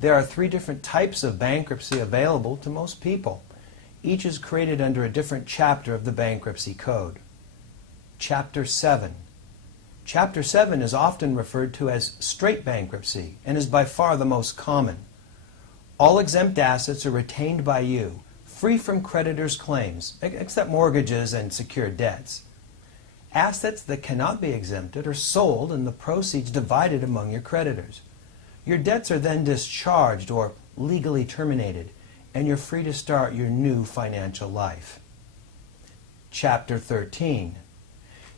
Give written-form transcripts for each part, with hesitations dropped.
There are 3 different types of bankruptcy available to most people. Each is created under a different chapter of the Bankruptcy Code. Chapter 7. Chapter 7 is often referred to as straight bankruptcy and is by far the most common. All exempt assets are retained by you, free from creditors' claims, except mortgages and secured debts. Assets that cannot be exempted are sold and the proceeds divided among your creditors. Your debts are then discharged or legally terminated, and you're free to start your new financial life. Chapter 13.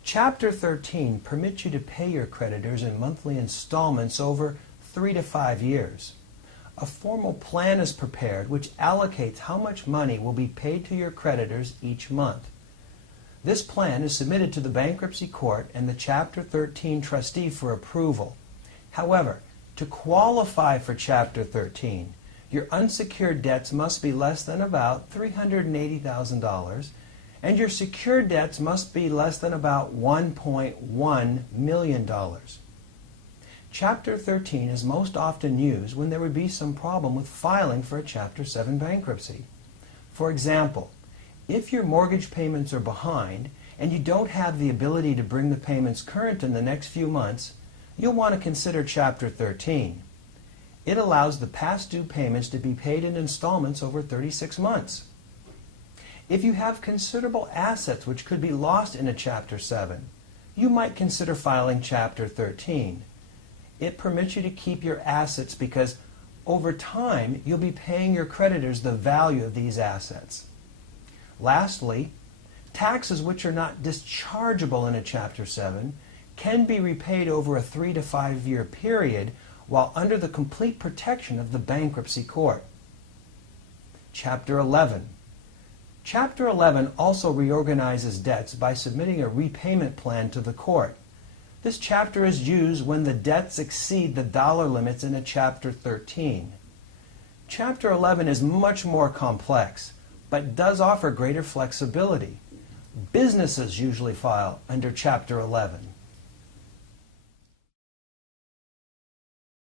Chapter 13 permits you to pay your creditors in monthly installments over 3 to 5 years. A formal plan is prepared which allocates how much money will be paid to your creditors each month. This plan is submitted to the bankruptcy court and the Chapter 13 trustee for approval. However, to qualify for Chapter 13, your unsecured debts must be less than about $380,000, and your secured debts must be less than about $1.1 million. Chapter 13 is most often used when there would be some problem with filing for a Chapter 7 bankruptcy. For example, if your mortgage payments are behind and you don't have the ability to bring the payments current in the next few months, you'll want to consider Chapter 13. It allows the past due payments to be paid in installments over 36 months. If you have considerable assets which could be lost in a Chapter 7, you might consider filing Chapter 13. It permits you to keep your assets because over time you'll be paying your creditors the value of these assets. Lastly, taxes which are not dischargeable in a Chapter 7 can be repaid over a 3 to 5 year period while under the complete protection of the bankruptcy court. Chapter 11. Chapter 11 also reorganizes debts by submitting a repayment plan to the court. This chapter is used when the debts exceed the dollar limits in a Chapter 13. Chapter 11 is much more complex, but does offer greater flexibility. Businesses usually file under Chapter 11.